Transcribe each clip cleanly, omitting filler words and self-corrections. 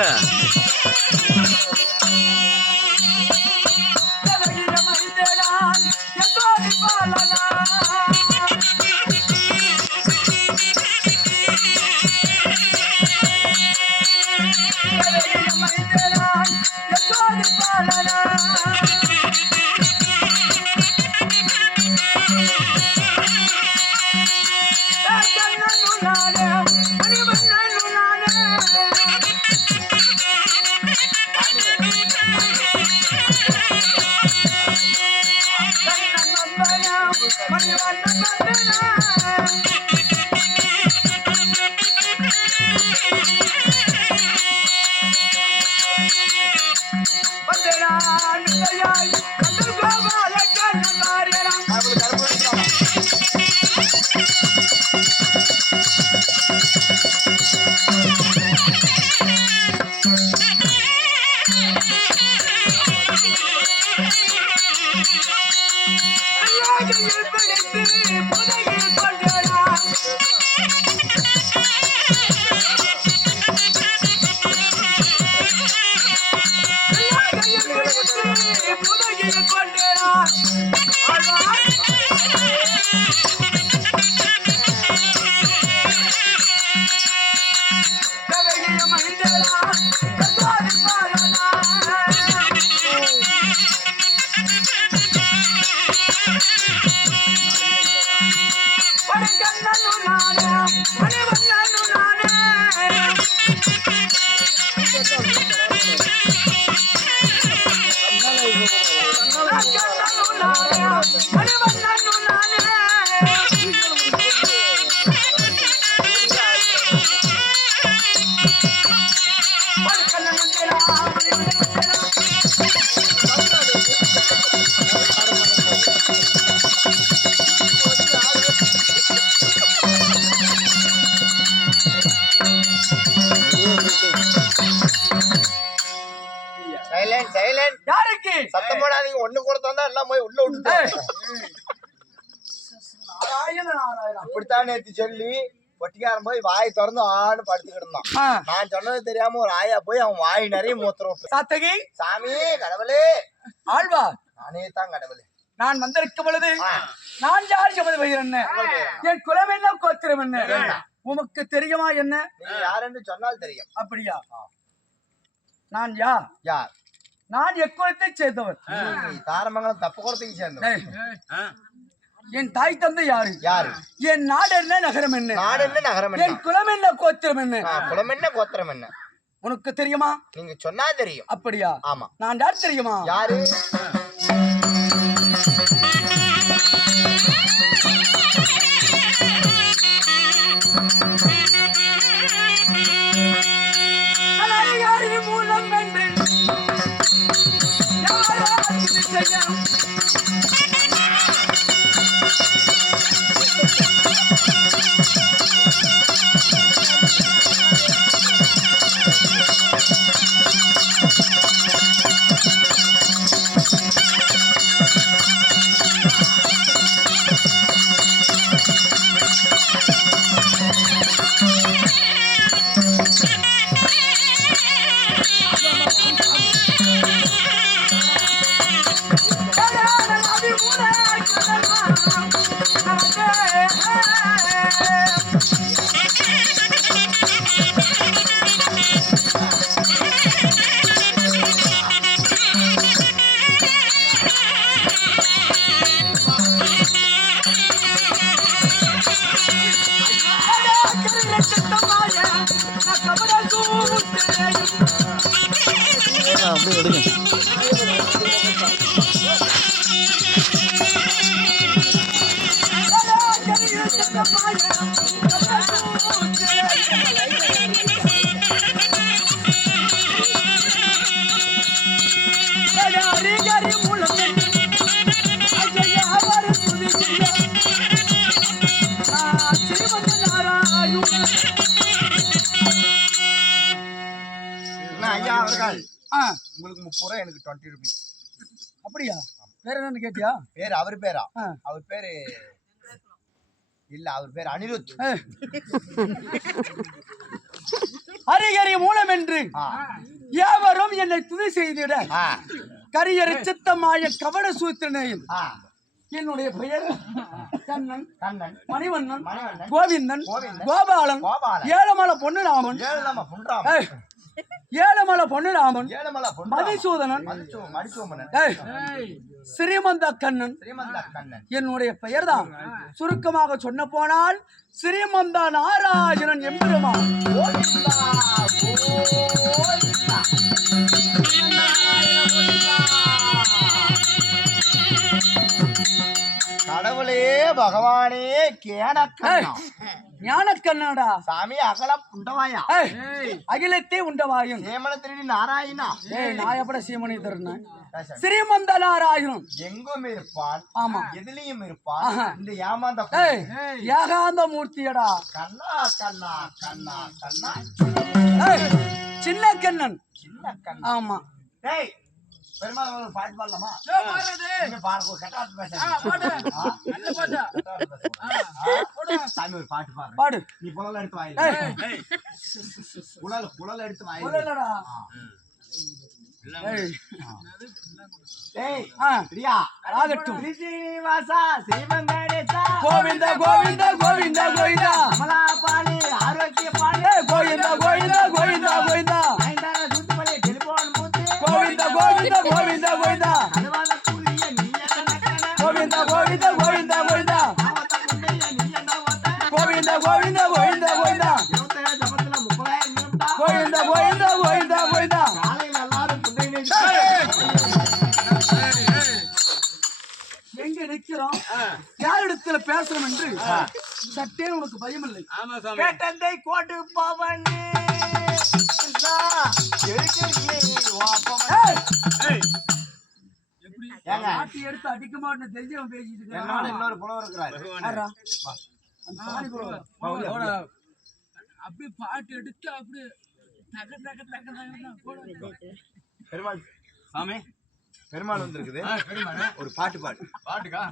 பாரு. சத்தம் போடாதீங்க. ஒண்ணு கூட தந்தா எல்லாம் போய் உள்ள விட்டு அப்படித்தான் நேத்து சொல்லி ஒட்டிக்காரன் போய் வாய் திறந்து ஆடு படுத்துக்கிட்டு இருந்தான். நான் சொன்னது தெரியாம ஒரு ஆயா போய் அவன் வாய் நிறைய மூத்திரம் விட்டு சாத்தகி சாமி கடவுளே ஆழ்வா நானே தான் கடவுளே நான் வந்திருக்கும் பொழுது நான் யார் எமது பெயர் என்ன, என் குலம் என்ன, கோத்திரம் என்ன, உமக்கு தெரியுமா என்ன? யாருன்னு சொன்னால் தெரியும். அப்படியா? நான் யார்? யார்? நான் எக்குலத்தை சேர்ந்தவர். தாரமங்கலம் தப்பு குளத்துக்கு சேர்ந்தவர். என் தாய் தந்தை யாரு? யாரு? என் நாடு என்ன, நகரம் என்ன? நாடு என்ன, நகரம் என்ன? என் குலம் என்ன, கோத்திரம் என்ன? குலம் என்ன, கோத்திரம் என்ன? உனக்கு தெரியுமா? நீங்க சொன்னா தெரியும். அப்படியா? ஆமா. நான் யார் தெரியுமா? யாரு? மூலம் என்று உங்களுக்கு 30 ரூபாய், எனக்கு 20 rupees. அப்படியா? பேர் என்னன்னு கேட்டியா? பேரு அவர் பேரா? அவர் பேரு இல்ல, அவர் பேரு அனிருத். ஹரிஹரி மூலம் என்று யாவரும் என்னை துதி செய்திட கரியரை சித்தமாய கவட சூத்திரனையும் என்னுடைய பெயர் கண்ணன் மணிவண்ணன் கோவிந்தன் கோபாலன் ஏழுமலை பொன்னுராமன் ஏழுமலை பொன்னுராமன் மதிசூதனன் ஸ்ரீமந்த கண்ணன் என்னுடைய பெயர்தான். சுருக்கமாக சொன்ன போனால் ஸ்ரீமந்த நாராயணன் எம்பெருமான். கடவுளே பகவானே ஞானக்கண்ணடா சாமி அகலம் உண்டவாயா அகிலத்தை உண்டவாயும் சேமன திருடி நாராயணா நான் எப்படி சீமனை தருணேன் ஸ்ரீமந்த நாராயணன் எங்கும் இருப்பான். ஆமா எதிலையும் இருப்பான். இந்த ஏமாந்த ஏகாந்த மூர்த்தியடா கண்ணா கண்ணா கண்ணா கண்ணா சின்ன கண்ணன் ஆமா. பெருமாள் ஒரு பாட்டு பாடலாமா? சாமி ஒரு பாட்டு பாடு. நீ புலல் எடுத்து வாயில புலல் எடுத்து வாயில கோவிந்த கோவிந்த கோவிந்த கோவிந்தா அமலாபாணி ஆரோக்கிய பாணி கோவிந்த கோவிந்த கோவிந்த கோவிந்தா கோவிந்த கோவிந்த கோவிந்த கோவிந்தா கோவிந்த கோவிந்த கோவிந்த கோவிந்தா கோவிந்த கோவிந்த கோவிந்த கோவிந்தா கோவிந்த கோவிந்த கோவிந்த கோவிந்தா. எங்க நிக்கிறோம் யார் இடத்துல பேசுறோம் என்று சட்டே உனக்கு பயம் இல்லை. கேட்டந்தை கோட்டு பவன் எடுத்து அடிக்க மாட்டேன்னு தெரிஞ்சவன் பேசிட்டு இன்னொரு புலவர் இருக்கிறார். அப்படியே பாட்டு எடுத்து அப்படியே பெருமாள் சாமி பெருமாள் வந்திருக்குது. ஒரு பாட்டு பாட்டுக்கா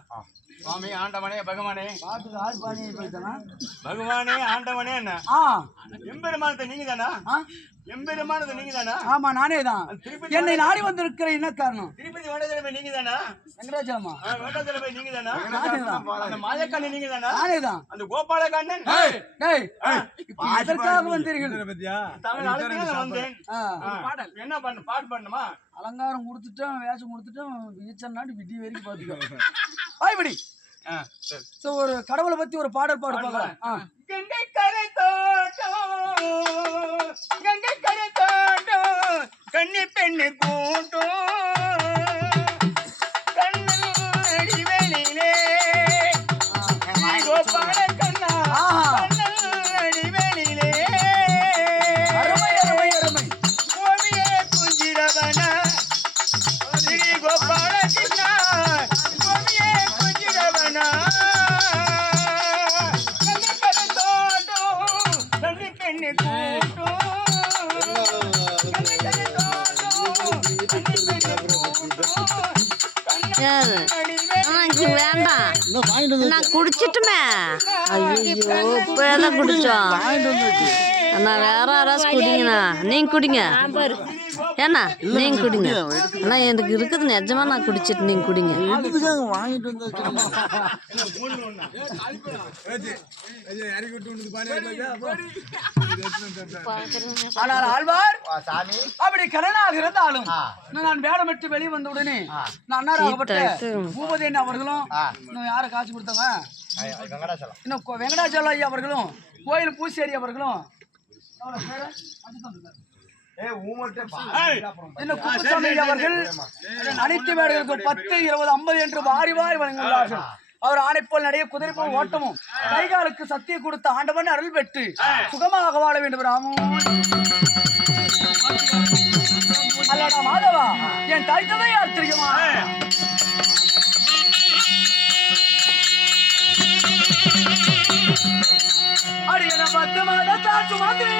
சுவாமி ஆண்டவனே பகவானே பாட்டுக்கு ஆள் பாடி போயிட்டானா பகவானே ஆண்டவனே என்ன எம்பெருமானத்தை நீங்க தானா? எம்பெருமானது நீங்க தானா? ஆமா நானே தான். என்னை நாடி வந்திருக்கிற என்ன காரணம்? திருப்பதி வேண்டாஜலமே நீங்க தானா? வெங்கடாஜலமா வேண்டாஜலமே நீங்க தானா? அந்த மாயக்கண்ணன் நீங்க தானா? நானே தான். அந்த கோபாலகண்ணன் எதற்காக வந்தீர்கள்? தமிழ்நாட்டுல வந்தேன். பாடல் என்ன பண்ண பாட்டு பண்ணுமா? அலங்காரம் கொடுத்துட்டோம் வேஷம் கொடுத்துட்டோம் வீச்ச நாடு விடி வரைக்கும் பாத்துக்கோ. வாய்படி ஒரு கடவுளை பத்தி ஒரு பாடல் பாடு பார்க்கலாம். கங்கை கரை தோட்டம் கங்கை கரை தோட்டம் கண்ணி பெண்ணு கூட்டம் கண்ணடி வெளியிலே கோபால கண்ணா கண்ணடி வெளியிலே அருமை அருமை அருமை கோவிலே குஞ்சிரவனா ஸ்ரீ கோபால கண்ணா கோவிலே குஞ்சிரவனா வேண்டாம் நான் குடிச்சிட்டுமே. ஐயோ இப்பதான் குடிச்சோம். நான் வேற யாராச்சும் குடிங்கண்ணா. நீங்க குடிங்க ஏண்ணா நீங்க குடிங்க. ஆனா எனக்கு இருக்குது நிஜமா நான் குடிச்சிட்டு நீங்க குடிங்க. ஆனால் ஆழ்வார் அப்படி கடனாக இருந்தாலும் நான் வேடமிட்டு வெளியே வந்த உடனே நான் அன்னாராகப்பட்ட பூபதி அவர்களும் இன்னும் யாரை காசு கொடுத்தாங்க இன்னும் வெங்கடாச்சலம் ஐயா அவர்களும் கோயில் பூசேரி அவர்களும் குப்புசாமி அவர்கள் அனைத்து வேடர்களுக்கும் 10, 20, 50 என்று வாரி வாரி வழங்குகிறார்கள். அவர் ஆணை போல் நடைய குதிரை போல் ஓட்டமும் கைகாலுக்கு சத்திய கொடுத்த ஆண்டவன் அருள் பெற்று சுகமாக வாழ வேண்டும். அல்லடா மாதவா என் தாய்த்ததை யார் தெரியுமா? அடியன 10 மாதத்தால் சுமந்து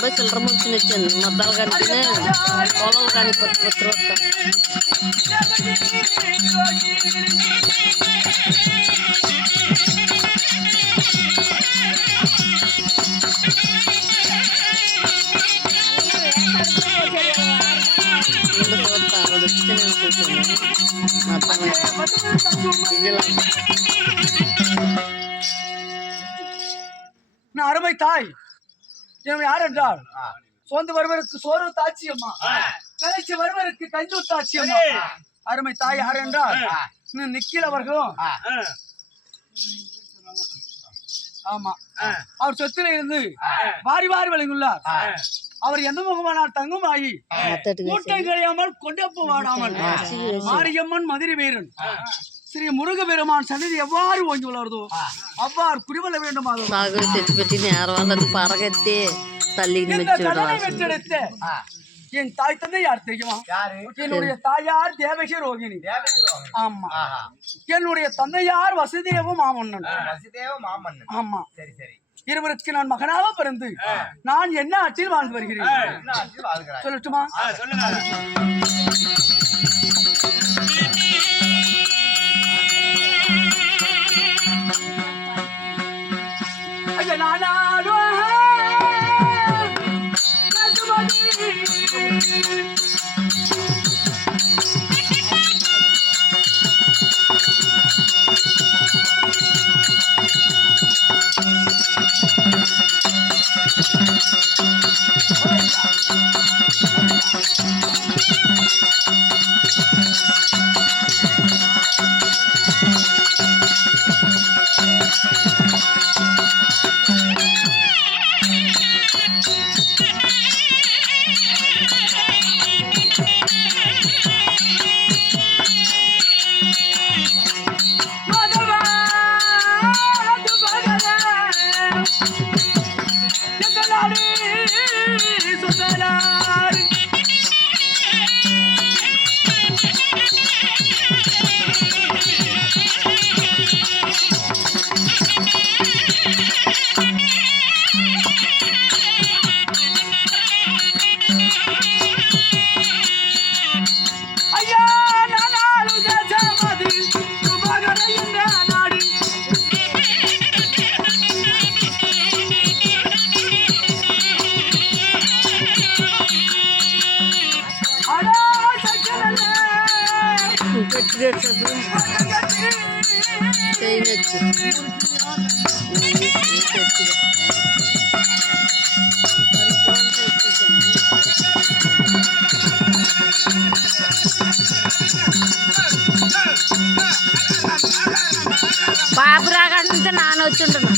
పోయి చిల్లర ముంచుని వచ్చింది మద్దాలు కనిపిన పొలాలు కానీ పొత్తు వస్తాను. அருமை தாய் யார் என்றால் சொந்த வருவருக்கு சோறு தாட்சி அம்மா, கலைச்சி வருவருக்கு கஞ்சு தாட்சி அம்மா. அருமை தாய் யார் என்றால் நிக்கில் அவர்களும் ஆமா அவர் சொத்துல இருந்து வாரி வாரி வழங்குள்ளார். அவர் எந்த முகமானால் தங்கமாயி கூட்டம் கிடையாமல் கொண்டப்பு வாடாமல் மாரியம்மன் மதுரை வீரன் ஸ்ரீ முருக பெருமான் சன்னிதி எவ்வாறு ஓங்கி வளர்தோ அவ்வாறு குடிவல வேண்டும். என் தாய் தந்தை யார் தெரியுமா? என்னுடைய தாயார் தேவகி ரோகிணி. ஆமா, என்னுடைய தந்தையார் வசுதேவ மாமன்னன். ஆமா, இருவருக்கு நான் மகனாக பிறந்து நான் என்ன ஆட்சியில் வாழ்ந்து வருகிறேன் சொல்லட்டுமா? బాబు రాగానే నాన్న వచ్చింటున్నా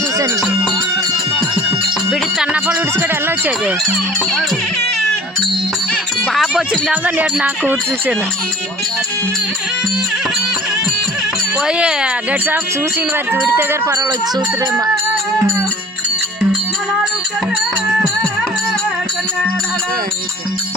చూసాను. బిడి తన్నపళ్ళు విడిచుకొని వెళ్ళొచ్చేది. బాబు వచ్చిందా లేదు నాకు చూసాను. పోయి గడి షాప్ చూసిన వారికి విడితే గారు పర్వాలేదు చూతురేమో. சொன்னேன்